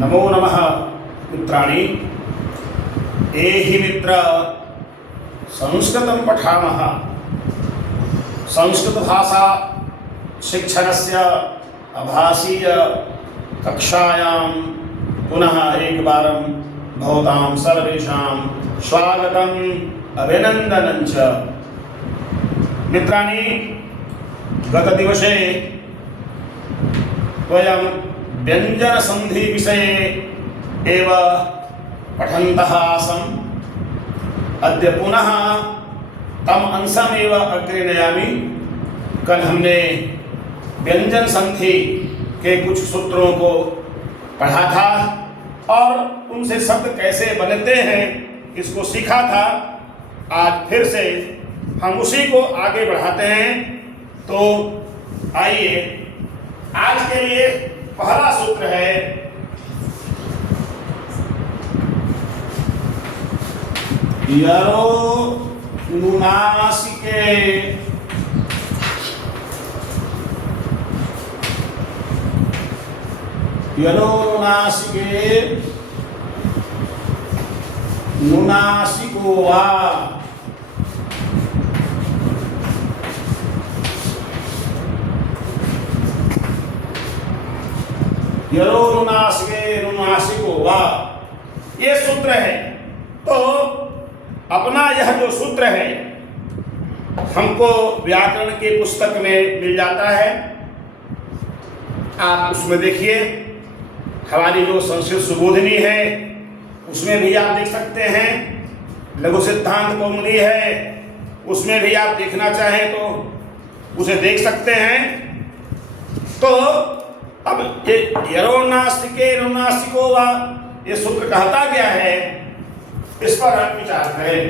नमो नमः मित्राणि। एहि मित्र संस्कृतं पठामः। संस्कृतभाषा शिक्षणस्य आभासीय कक्षायां पुनः एकवारं भवतां सर्वेषां स्वागतम् अभिनन्दनं च। मित्राणि, गतदिवसे वयं व्यञ्जनसन्धि विषये एव पठन्तः आसम्। अद्य पुनः तम अंशमेव अग्रे नयामि। कल हमने व्यंजन संधि के कुछ सूत्रों को पढ़ा था और उनसे शब्द कैसे बनते हैं इसको सीखा था। आज फिर से हम उसी को आगे बढ़ाते हैं। तो आइए, आज के लिए पहला सूत्र है यरोनुनासिके। यरोनुनासिके नुनासिको वा। यरोनुनासिके नुनासिको वा, ये सूत्र है। तो अपना यह जो सूत्र है हमको व्याकरण के पुस्तक में मिल जाता है। आप उसमें देखिए, हमारी जो संस्कृत सुबोधिनी है उसमें भी आप देख सकते हैं। लघु सिद्धांत कौमुदी है, उसमें भी आप देखना चाहें तो उसे देख सकते हैं। तो अब ये यरोनासिके नुनासिको वा, ये सूत्र कहता क्या है, इस पर हम विचार करें।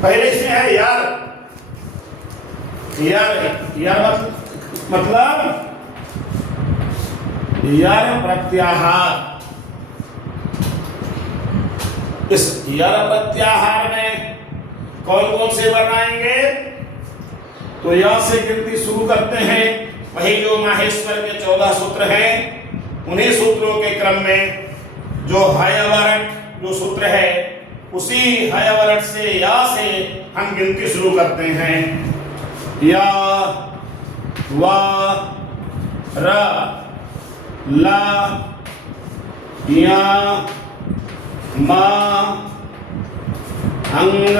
पहले से है यार। यार मतलब यार प्रत्याहार। इस यार प्रत्याहार में कौन कौन से वर्ण आएंगे? तो या से गिनती शुरू करते हैं। वही जो माहेश्वर के 14 सूत्र हैं, उन्हीं सूत्रों के क्रम में जो हयवरट जो सूत्र है, उसी हयवरट से या से हम गिनती शुरू करते हैं। या, वा, र, ला, या, मा, अंग,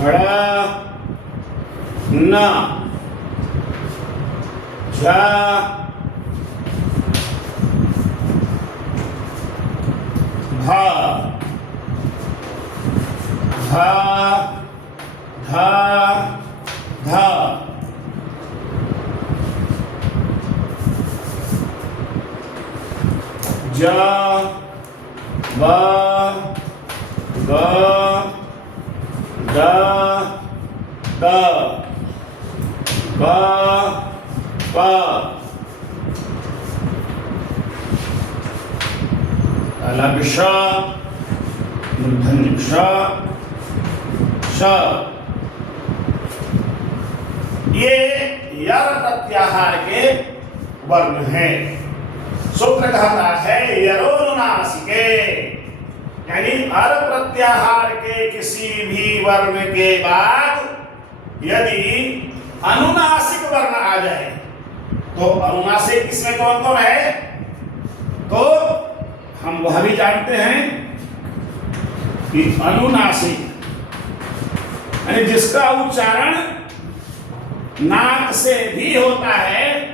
ड़, न, झ, भ, ध, ध, ध, ज, ब, ग, द, द, ब, प, अलग श, मूर्धन्य श, श। ये यर प्रत्याहार के वर्ण हैं। सूत्र कहता है यरोनुनासिके, यानी अर प्रत्याहार के किसी भी वर्ण के बाद यदि अनुनासिक वर्ण आ जाए, तो अनुनासिक इसमें कौन कौन है? तो हम वह भी जानते हैं कि अनुनासिक यानी जिसका उच्चारण नाक से भी होता है,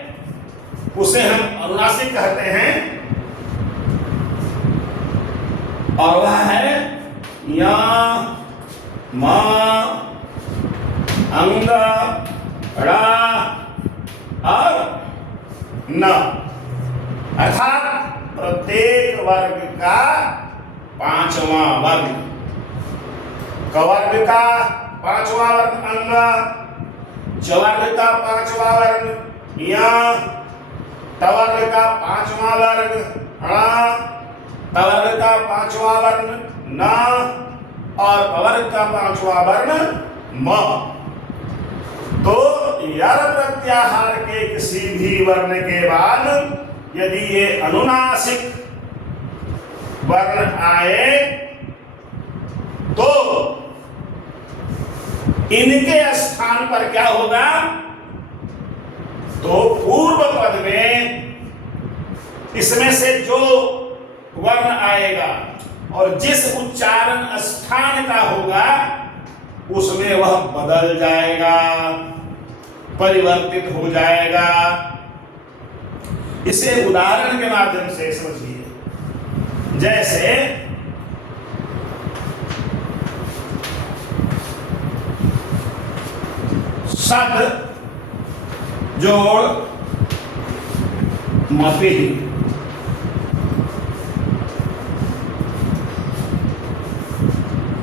उसे हम अनुनासिक कहते हैं। और वह है या, मा, अंग, ड़ा और न, अर्थात प्रत्येक वर्ग का पांचवां वर्ग। कवर्ग का पांचवां वर्ग अंग, चवर्ग का पांचवां वर्ग या, तवर्ग का पांचवां वर्ग ण, तवर्ग का पांचवां वर्ण न और पवर्ग का पांचवां वर्ण म। तो यर प्रत्याहार के किसी भी वर्ण के बाद यदि ये अनुनासिक वर्ण आए तो इनके स्थान पर क्या होगा? तो पूर्व पद में इसमें से जो वर्ण आएगा और जिस उच्चारण स्थान का होगा उसमें वह बदल जाएगा, परिवर्तित हो जाएगा। इसे उदाहरण के माध्यम से समझिए। जैसे सद जोड़ मति,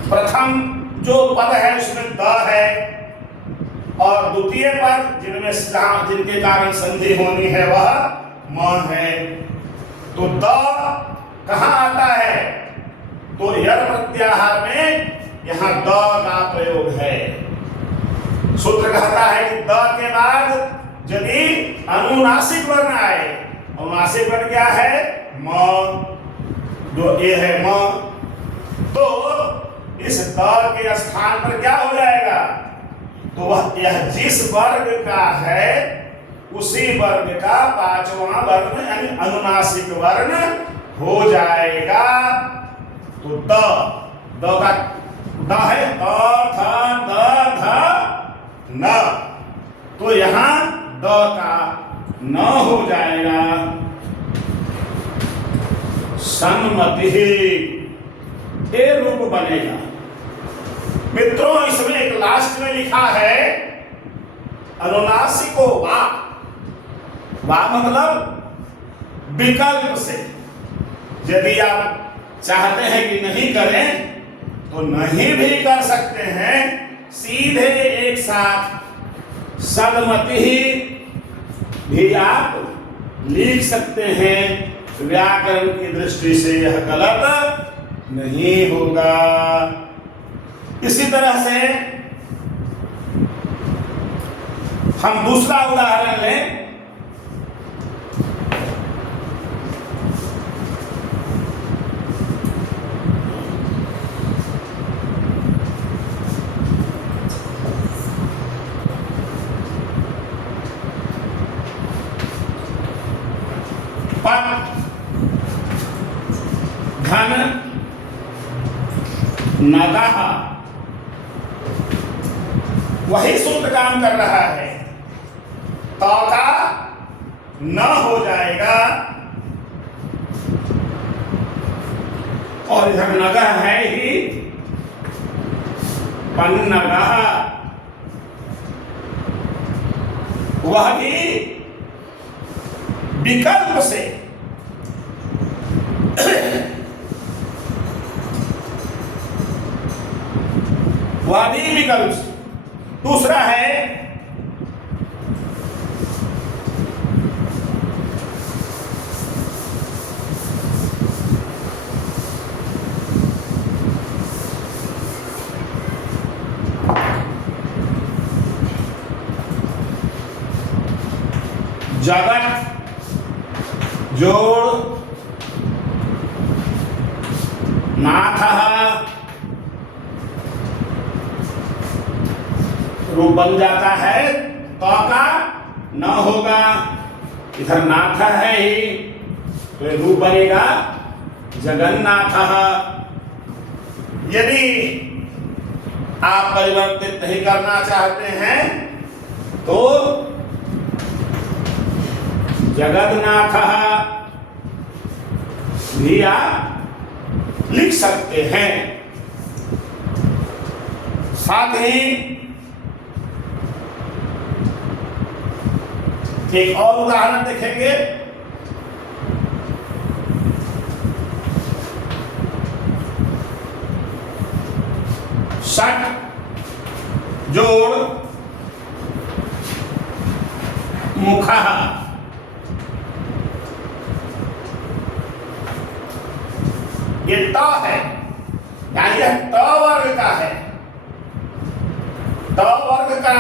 प्रथम जो पद है उसमें द है और द्वितीय पद जिनके कारण संधि होनी है वह म है। तो द कहां आता है? तो यर प्रत्याहार में यहां द का प्रयोग है। सूत्र कहता है कि द के बाद यदि अनुनासिक वर्ण आए, अनुनासिक वर्ण क्या है? म, जो ए है म, तो इस द के स्थान पर क्या हो जाएगा? तो वह यह जिस वर्ग का है उसी वर्ग का पांचवा वर्ण यानी अनुनासिक वर्ण हो जाएगा। तो द का द है थ ध न, तो यहां द का न हो जाएगा सन्मति, ये रूप बनेगा। मित्रों इसमें एक लास्ट में लिखा है अनुनासिको वा, वा मतलब विकल्प से। यदि आप चाहते हैं कि नहीं करें तो नहीं भी कर सकते हैं, सीधे एक साथ सन्मति भी आप लिख सकते हैं। व्याकरण की दृष्टि से यह गलत नहीं होगा। इसी तरह से हम दूसरा उदाहरण लें। पट धन नगह, वही सूत्र काम कर रहा है। तो का न हो जाएगा और इधर नगह है ही पन्नगह, वह भी विकल्प से। वह भी विकल्प से। दूसरा है जगत जोड़ नाथ, रूप बन जाता है। तो का न होगा, इधर नाथ है ही तो रूप बनेगा जगन्नाथ। यदि आप परिवर्तित नहीं करना चाहते हैं तो जगन्नाथ भी आप लिख सकते हैं। साथ ही एक और उदाहरण देखेंगे। षट जोड़ मुखः, ये ट है यानी यह ट वर्ग का है। ट वर्ग का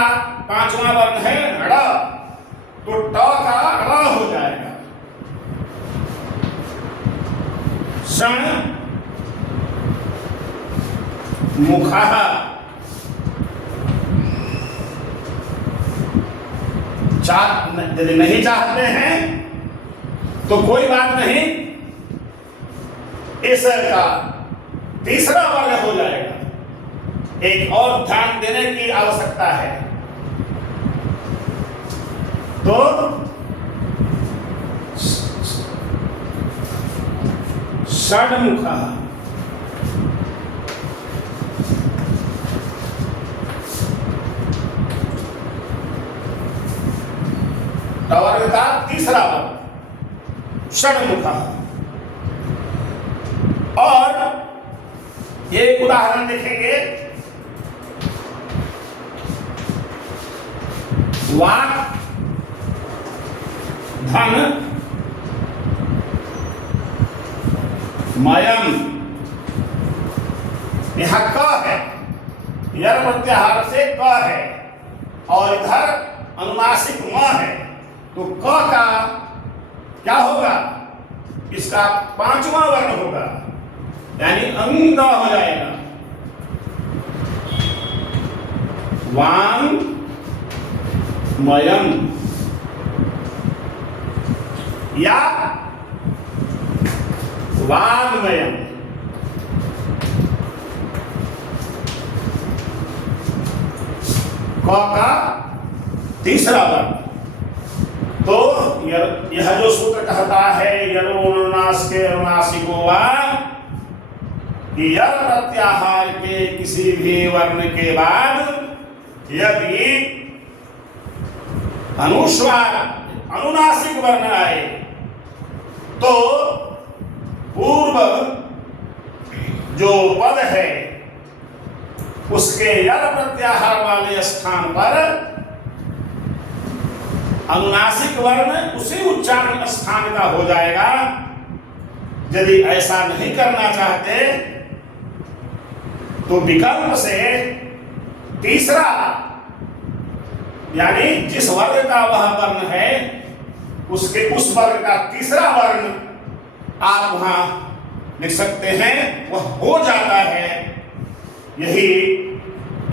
पांचवा वर्ण है ड़, तो ट का ड़ हो जाएगा। षण मुखः यदि नहीं चाहते हैं तो कोई बात नहीं, इसका तीसरा वर्ग हो जाएगा। एक और ध्यान देने की आवश्यकता है। तो षड्मुखः वर्ग का तीसरा वर्ग षड्मुखः। और एक उदाहरण देखेंगे, वाक् धन मयम। यहां क है, यर प्रत्याहार से क है और इधर अनुनासिक म है, तो क का क्या होगा? इसका पांचवा वर्ण होगा, यानी अंग हो जाएगा। वांग मयम या वांगमयम। क का तीसरा वर्ण। तो यह जो सूत्र कहता है यरोनुनास के अनुनासिको वा, कि यर प्रत्याहार के किसी भी वर्ण के बाद यदि अनुस्वार अनुनासिक वर्ण आए तो पूर्व जो पद है उसके यर प्रत्याहार वाले स्थान पर अनुनासिक वर्ण उसी उच्चारण स्थान का हो जाएगा। यदि ऐसा नहीं करना चाहते तो विकल्प से तीसरा, यानी जिस वर्ग का वह वर्ण है उसके उस वर्ग का तीसरा वर्ण आप वहां लिख सकते हैं, वह हो जाता है। यही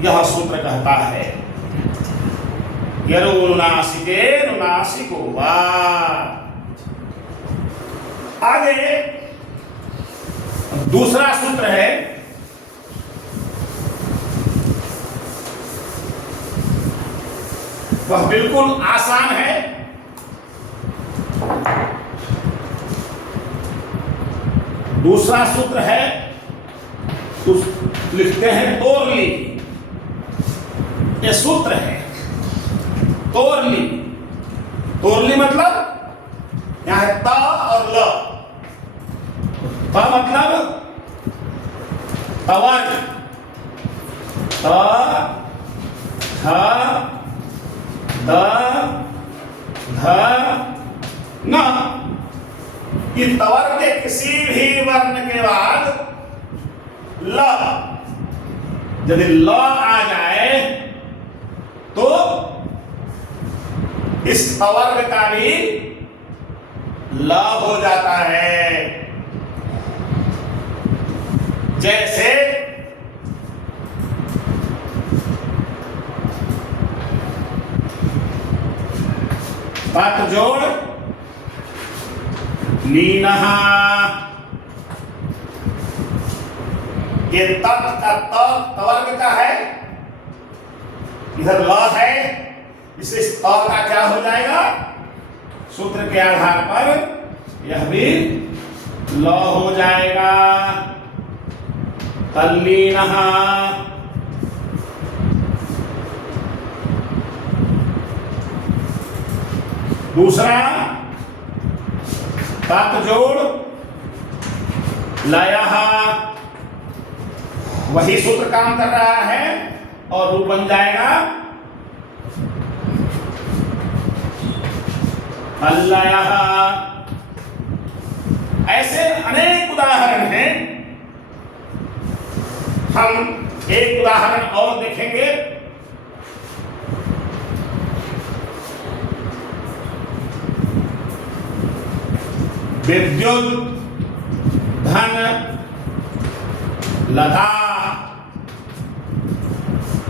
यह सूत्र कहता है यरोनुनासिके नुनासिको वा। आगे दूसरा सूत्र है वह बिल्कुल आसान है। दूसरा सूत्र है, लिखते हैं तोरली। ये सूत्र है तोरली। तोरली मतलब यहां है ता और ल। ता मतलब तवर्ग, त थ द ध न। कि तवर्ग के किसी भी वर्ण के बाद ल, यदि ल आ जाए तो इस तवर्ग का भी ल हो जाता है। जैसे तत् जोड़ लीनः। ये तत् का तवर्ग का है, इधर ल है, इसलिए इस त का क्या हो जाएगा? सूत्र के आधार पर यह भी ल हो जाएगा। तल्लीनः। दूसरा तत् जोड़ लयः। वही सूत्र काम कर रहा है और रूप बन जाएगा अल्लयः। ऐसे अनेक उदाहरण हैं। हम एक उदाहरण और देखेंगे। विद्युत धन लता,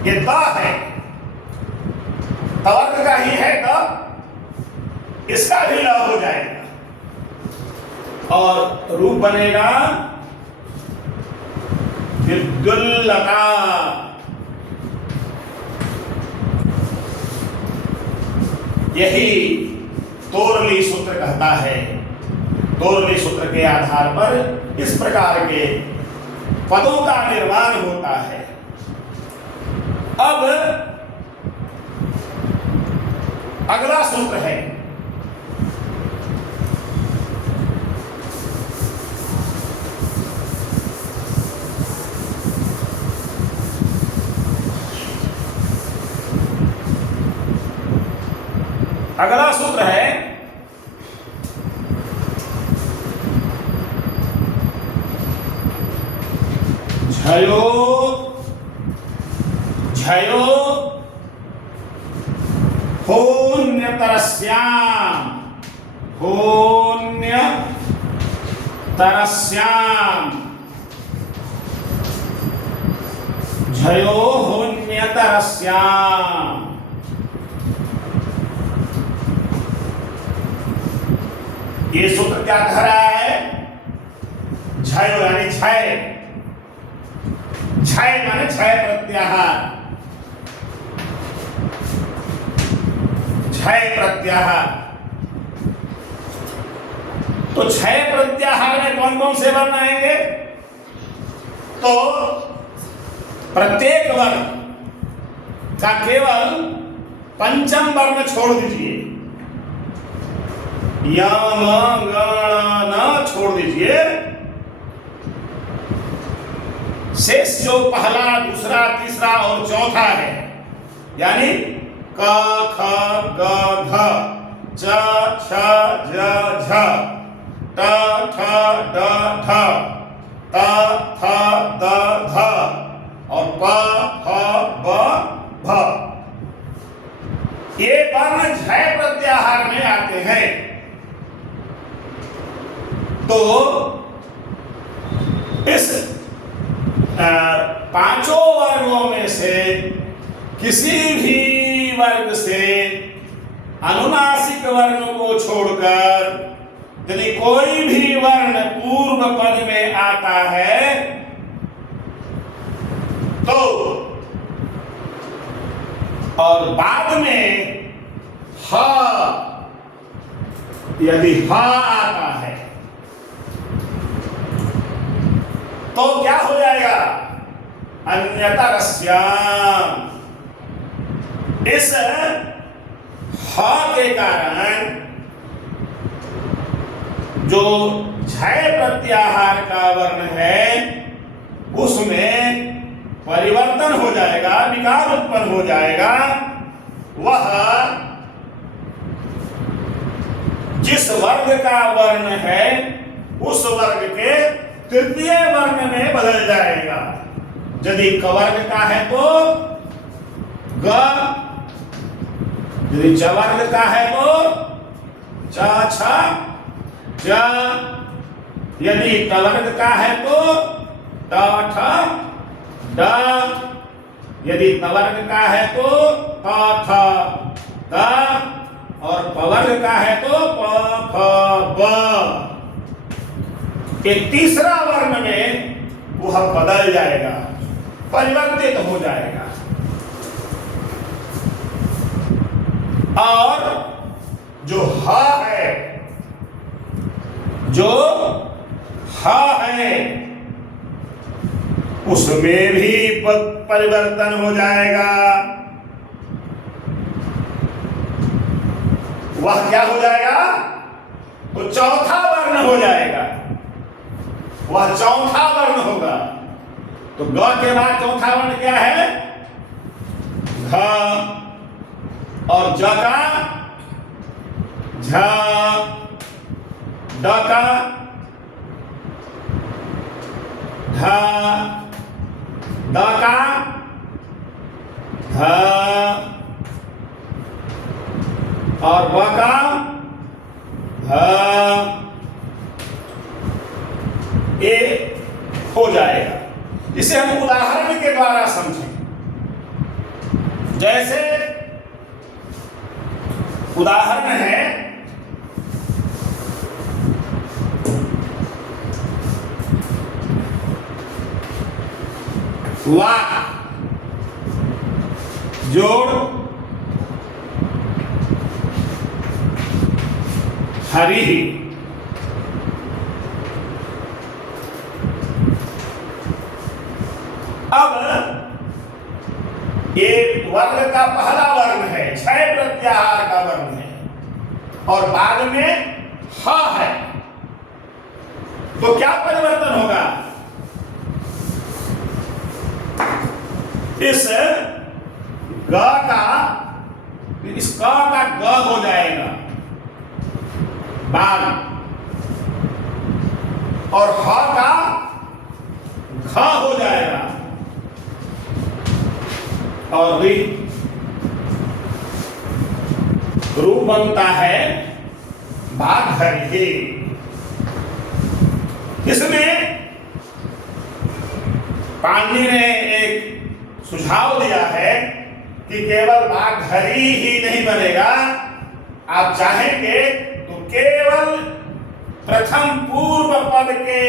ये द है, तवर्ग का ही है द, इसका भी ल हो जाएगा और रूप बनेगा विद्युल्लता। यही तोरली सूत्र कहता है। तोरली सूत्र के आधार पर इस प्रकार के पदों का निर्माण होता है। अब अगला सूत्र है अगला सूत्र है झयो झयो होन्यतरस्याम, होन्यतरस्याम, झयो होन्यतरस्याम। ये सूत्र क्या कह रहा है? झय यानी क्षय, क्षय माने क्षय प्रत्याहार, क्षय प्रत्याहार। तो क्षय प्रत्याहार में कौन कौन से वर्ण आएंगे? तो प्रत्येक वर्ण का केवल पंचम वर्ण छोड़ दीजिए, यम गण छोड़ दीजिए। शेष जो पहला, दूसरा, तीसरा और चौथा है, यानी क ख ग घ, च छ ज झ, ट ठ ड ढ, त थ द ध और प फ ब भ, ये वर्ण झय प्रत्याहार में आते हैं। तो इस पांचों वर्गों में से किसी भी वर्ग से अनुनासिक वर्ण को छोड़कर यदि कोई भी वर्ण पूर्व पद में आता है तो, और बाद में ह यदि ह आता है तो क्या हो जाएगा? अन्यतरस्याम। इस ह के कारण जो झय प्रत्याहार का वर्ण है उसमें परिवर्तन हो जाएगा, विकार उत्पन्न हो जाएगा। वह जिस वर्ग का वर्ण है उस वर्ग के तृतीय वर्ण में बदल जाएगा। यदि कवर्ग का है तो ग, यदि चवर्ग का है तो च छ ज, यदि तवर्ग का है तो ट ठ ड, यदि तवर्ग का है तो त थ द और पवर्ग का है तो प फ ब। ये तीसरा वर्ण में वह बदल जाएगा, परिवर्तित हो जाएगा। और जो ह है, जो ह है उसमें भी परिवर्तन हो जाएगा। वह क्या हो जाएगा? तो चौथा वर्ण हो जाएगा, वह चौथा वर्ण होगा। तो ग के बाद चौथा वर्ण क्या है? घ, और ज का झ, ड का ढ, द का ध और ब का भ, ये हो जाएगा। इसे हम उदाहरण के द्वारा समझें। जैसे उदाहरण है वाक जोड़ हरि। अब ये वर्ग का पहला वर्ण है, 6 प्रत्याहार का वर्ण है और बाद में ह है, तो क्या परिवर्तन होगा? इस ग का इस क का ग हो जाएगा बाग और ह का घ हो जाएगा और भी रूप बनता है बाघरी। इसमें पाणिनि ने एक सुझाव दिया है कि केवल बाघरी ही नहीं बनेगा, आप चाहेंगे तो केवल प्रथम पूर्व पद के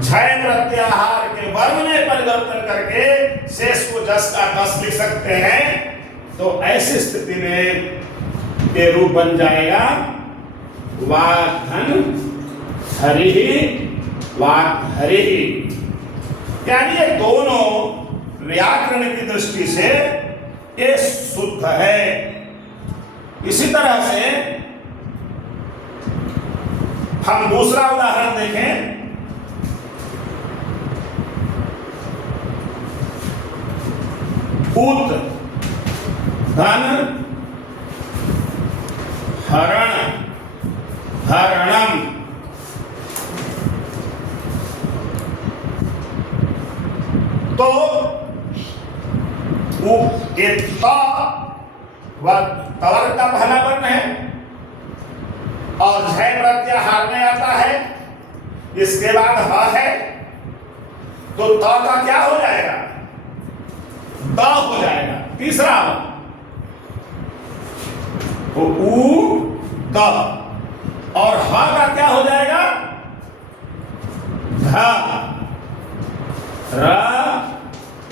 झय प्रत्याहार के वर्ण में परिवर्तन करके शेष को जस का तस लिख सकते हैं। तो ऐसी स्थिति में ये रूप बन जाएगा वाग्धन हरि वाग्हरि। यानी ये दोनों व्याकरण की दृष्टि से ये शुद्ध है। इसी तरह से हम दूसरा उदाहरण देखें। उत धन हरण हरणम। तो ये तवर्ग का पहला वर्ण है और झय प्रत्याहार में आता है, इसके बाद ह है, तो त का क्या हो जाएगा? द हो जाएगा। तीसरा तो उ द और ह का क्या हो जाएगा? ध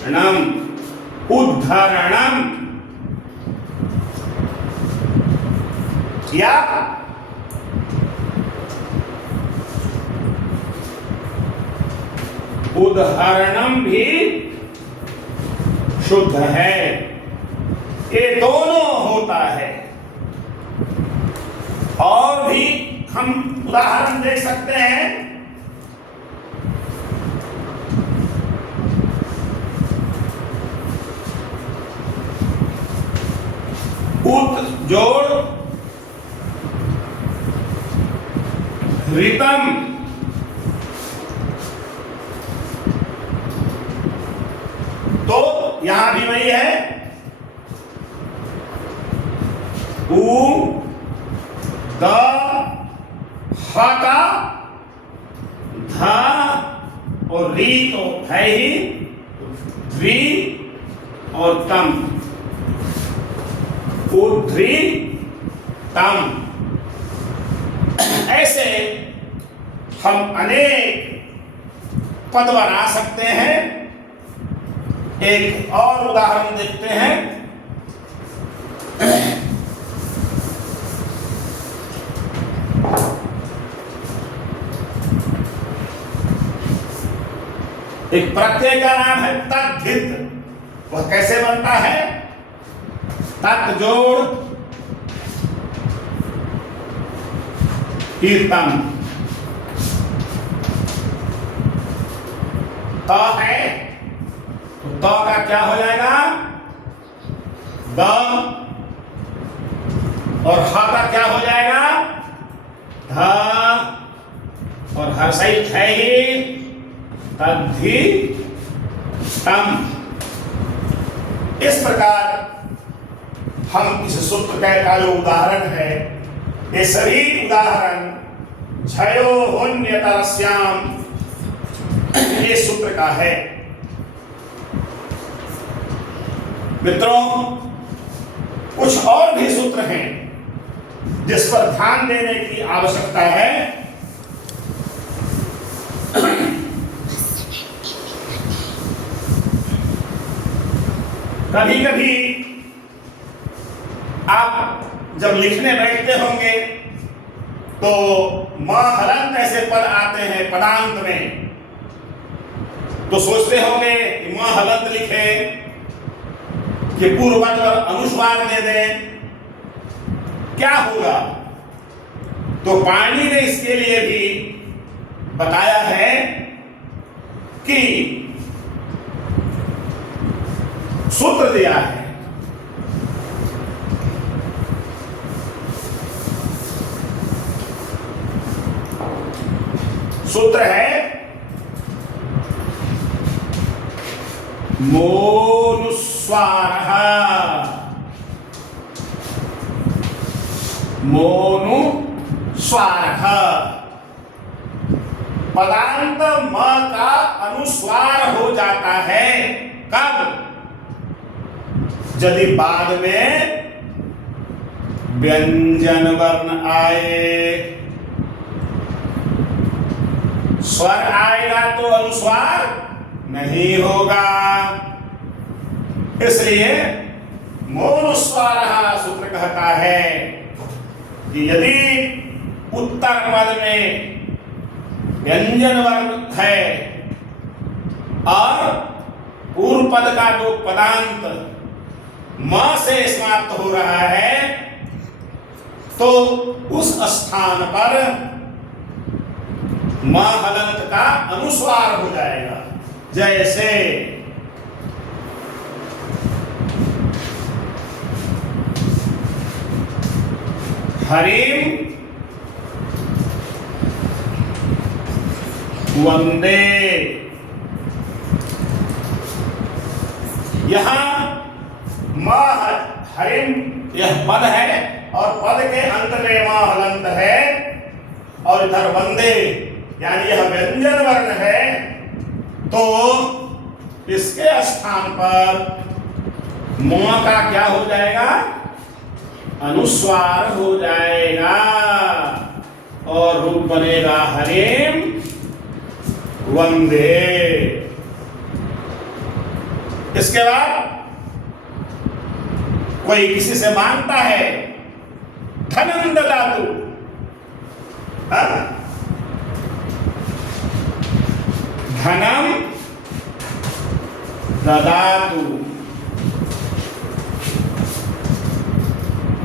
रणम उद्धरणम। या उद्धरणम भी शुद्ध है। ये दोनों होता है। और भी हम उदाहरण देख सकते हैं। उत जोड़ ऋतम। तो यहां भी वही है, उ द ह का ध और री तो है ही, द्वि और तम उद्री तम। ऐसे हम अनेक पद बना सकते हैं। एक और उदाहरण देखते हैं। एक प्रत्यय का नाम है तद्धित। वह कैसे बनता है? तत् जोड़ कीर्तन। त है तो त का क्या हो जाएगा? द और ह का क्या हो जाएगा? ध और हर सही है ही तद्धि तम। इस प्रकार हम इस सूत्र का जो उदाहरण है, ये सभी उदाहरण झयो होन्यतरस्याम, ये सूत्र का है। मित्रों, कुछ और भी सूत्र हैं जिस पर ध्यान देने की आवश्यकता है। कभी कभी आप जब लिखने बैठते होंगे तो म हलंत ऐसे पद आते हैं पदांत में, तो सोचते होंगे कि म हलंत लिखे कि पूर्ववत और अनुस्वार दे दें, क्या होगा? तो पाणिनि ने इसके लिए भी बताया है कि सूत्र दिया है। सूत्र है मोनुस्वारः, मोनुस्वारः। पदांत म का अनुस्वार हो जाता है कब? यदि बाद में व्यंजन वर्ण आए, स्वर आएगा तो अनुस्वार नहीं होगा। इसलिए मोनुस्वारः सूत्र कहता है कि यदि उत्तर पद में व्यंजन वर्ण है और पूर्व पद का जो पदांत म से समाप्त हो रहा है, तो उस स्थान पर म हलंत का अनुस्वार हो जाएगा। जैसे हरिम वंदे, यहां म हरिम यह पद है और पद के अंत में म हलंत है, और इधर वंदे यानी यह व्यंजन वर्ण है, तो इसके स्थान पर म का क्या हो जाएगा? अनुस्वार हो जाएगा और रूप बनेगा हरिम वंदे। इसके बाद कोई किसी से मांगता है धनम ददातु, धनम ददातु,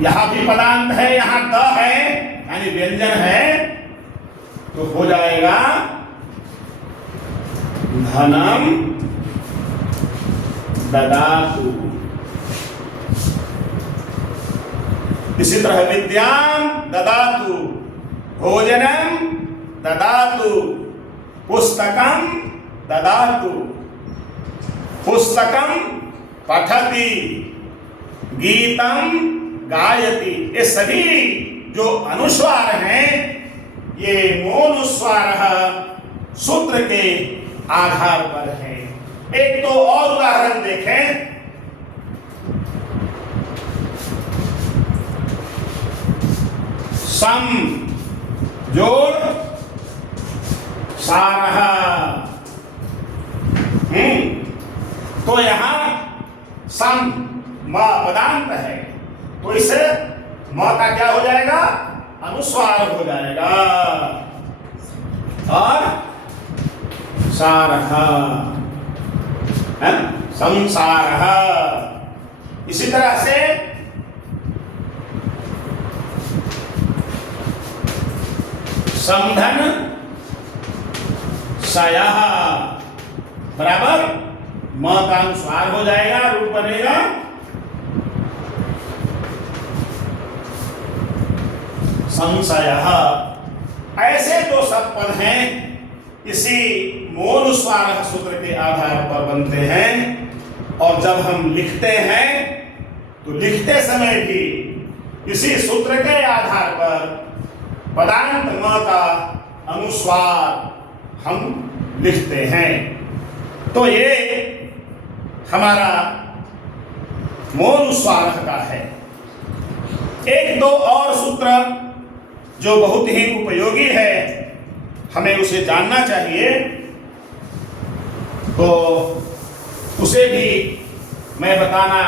यहां भी पदांत है, यहां द है यानी व्यंजन है, तो हो जाएगा धनम ददातु। इसी तरह विद्याम ददातु, भोजनम ददातु, पुस्तकम ददातु, पुस्तकम पठति, गीतम गायति। ये सभी जो अनुस्वार हैं ये मोनुस्वारः सूत्र के आधार पर है। एक तो और उदाहरण देखें, सम जोड़ सारः, तो यहां सम म पदांत है, तो इसे म का क्या हो जाएगा? अनुस्वार हो जाएगा। और सारः संसारः, इसी तरह से समधन सयः बराबर म का अनुस्वार हो जाएगा, रूप बनेगा संशयः। ऐसे जो सब पद हैं इसी मोनुस्वारः सूत्र के आधार पर बनते हैं, और जब हम लिखते हैं तो लिखते समय भी इसी सूत्र के आधार पर पदांत म का अनुस्वार हम लिखते हैं। तो ये हमारा मोनुस्वारः का है। एक दो और सूत्र जो बहुत ही उपयोगी है, हमें उसे जानना चाहिए, तो उसे भी मैं बताना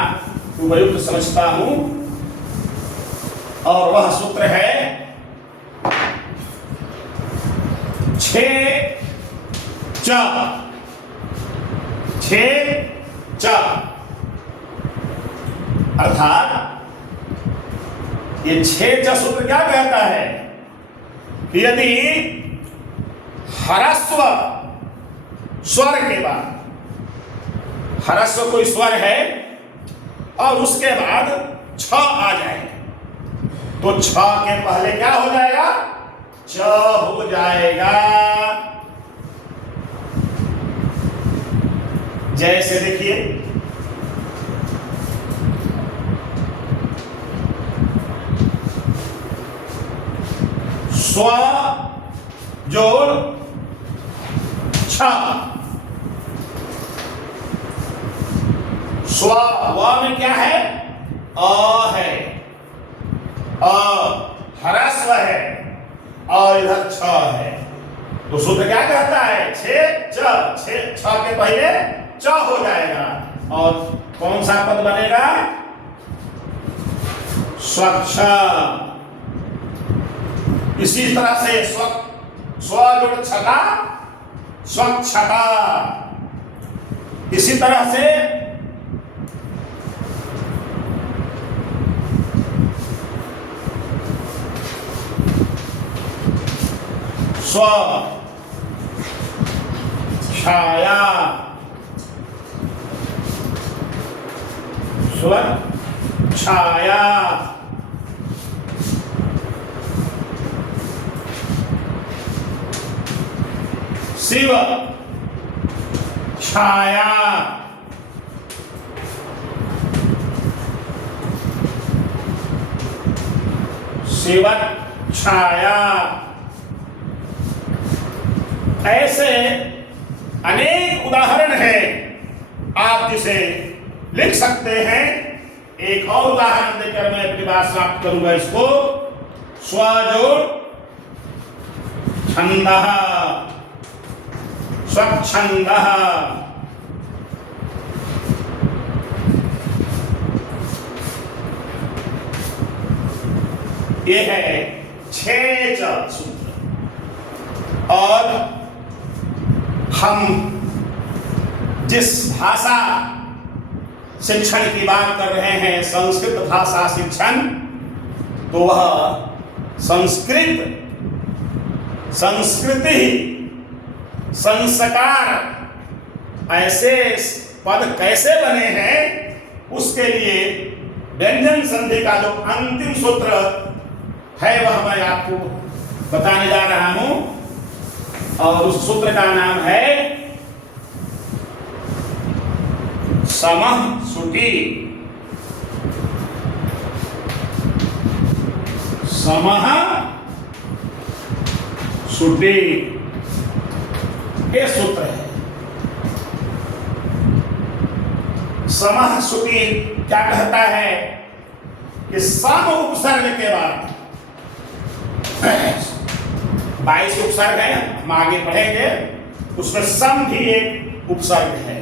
उपयुक्त समझता हूं। और वह सूत्र है 6 च। 6 च अर्थात ये 6 च सूत्र क्या कहता है कि यदि ह्रस्व स्वर के बाद, ह्रस्व कोई स्वर है और उसके बाद छ आ जाए, तो छ के पहले क्या हो जाएगा? च हो जाएगा। जैसे देखिए, स्व जोड़ छ, स्व व में क्या है? अ है, अ ह्रस्व है और इधर छ है, तो सूत्र क्या कहता है? 6 च। 6 के पहले च हो जाएगा और कौन सा पद बनेगा? स्वच्छ। इसी तरह से स्व जोड़ छटा, स्वच्छता। इसी तरह से स्व छाया, स्व छाया। शिव छाया, शिव छाया। ऐसे अनेक उदाहरण हैं, आप जिसे लिख सकते हैं। एक और उदाहरण देकर मैं अपनी बात समाप्त करूंगा इसको। स्व जोड़ छंदः, स्वच्छंदः। ये है 6 च सूत्र। और हम जिस भाषा शिक्षण की बात कर रहे हैं, संस्कृत भाषा शिक्षण, तो वह संस्कृत, संस्कृति, संस्कार, ऐसे पद कैसे बने हैं, उसके लिए व्यंजन संधि का जो अंतिम सूत्र है वह मैं आपको बताने जा रहा हूं। और उस सूत्र का नाम है समः सुटी। समः सुटी ये सूत्र है। समः सुटी क्या कहता है कि सम उपसर्ग के बाद 22 उपसर्ग है, हम आगे पढ़ेंगे, उसमें सम भी एक उपसर्ग है।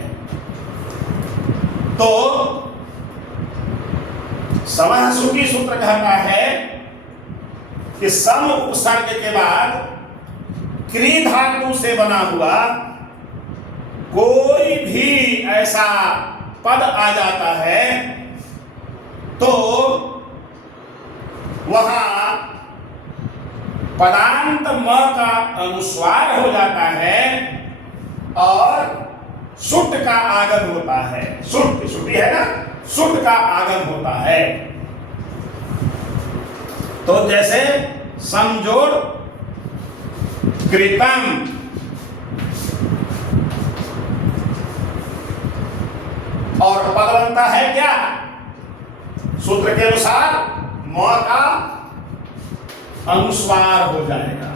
तो समः सुटी सूत्र कहता है कि सम उपसर्ग के बाद क्री धातु से बना हुआ कोई भी ऐसा पद आ जाता है तो वहां पदांत म का अनुस्वार हो जाता है और सुट का आगम होता है। सुट, सुटी है ना, सुट का आगम होता है। तो जैसे समजोड़ कृतम, और पद बनता है क्या? सूत्र के अनुसार म का अनुस्वार हो जाएगा।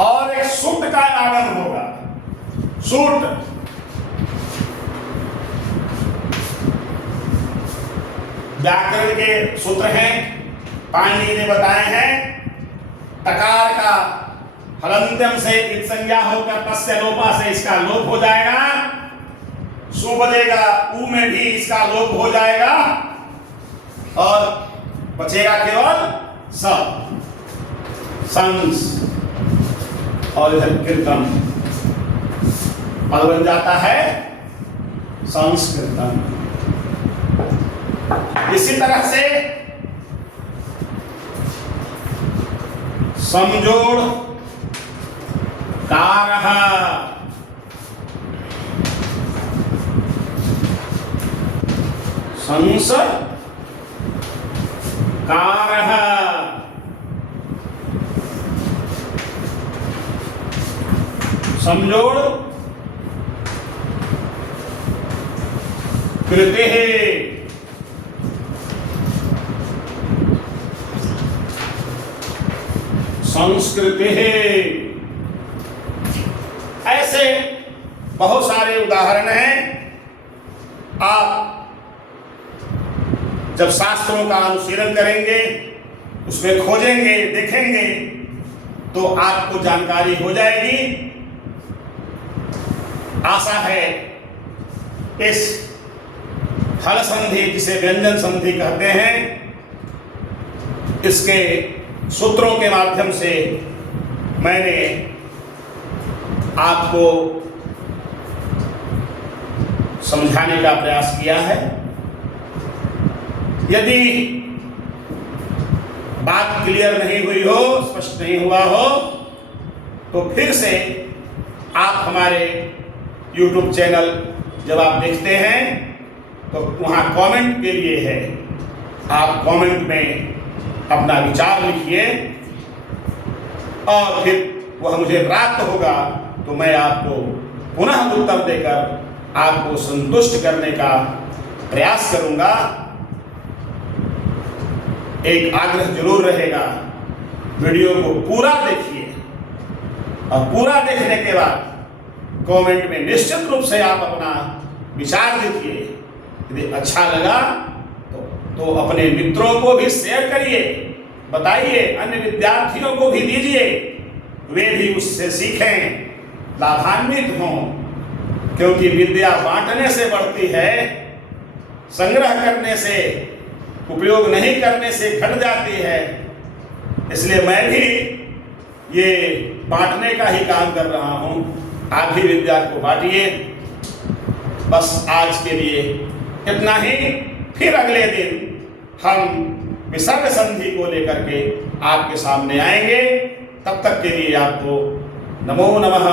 और एक सुट का आगम होगा। सुट व्याकरण के सूत्र हैं, पाणिनि ने बताए हैं। तकार का हलंत्यम से इत संज्ञा होकर तस्य लोपा से इसका लोप हो जाएगा। सु बजेगा, ऊ में भी इसका लोप हो जाएगा और बचेगा केवल स, संस, और इधर कीर्तन पद बन जाता है संस्कृतम। इसी तरह से समजोड़ कारः, संस्कारः, समजोड़ कृतिः, संस्कृति है। ऐसे बहुत सारे उदाहरण हैं। आप जब शास्त्रों का अनुशीलन करेंगे, उसमें खोजेंगे, देखेंगे, तो आपको जानकारी हो जाएगी। आशा है इस हल संधि, जिसे व्यंजन संधि कहते हैं, इसके सूत्रों के माध्यम से मैंने आपको समझाने का प्रयास किया है। यदि बात क्लियर नहीं हुई हो, स्पष्ट नहीं हुआ हो, तो फिर से आप हमारे YouTube चैनल जब आप देखते हैं तो वहाँ कमेंट के लिए है, आप कमेंट में अपना विचार लिखिए और फिर वह मुझे प्राप्त होगा तो मैं आपको पुनः उत्तर देकर आपको संतुष्ट करने का प्रयास करूंगा। एक आग्रह जरूर रहेगा, वीडियो को पूरा देखिए और पूरा देखने के बाद कमेंट में निश्चित रूप से आप अपना विचार दीजिए। यदि अच्छा लगा तो अपने मित्रों को भी शेयर करिए, बताइए, अन्य विद्यार्थियों को भी दीजिए, वे भी उससे सीखें, लाभान्वित हों। क्योंकि विद्या बांटने से बढ़ती है, संग्रह करने से, उपयोग नहीं करने से घट जाती है। इसलिए मैं भी ये बांटने का ही काम कर रहा हूँ। आप भी विद्या को बांटिए। बस आज के लिए इतना ही। फिर अगले दिन हम विसर्ग संधि को लेकर के आपके सामने आएंगे। तब तक के लिए आपको नमो नमः।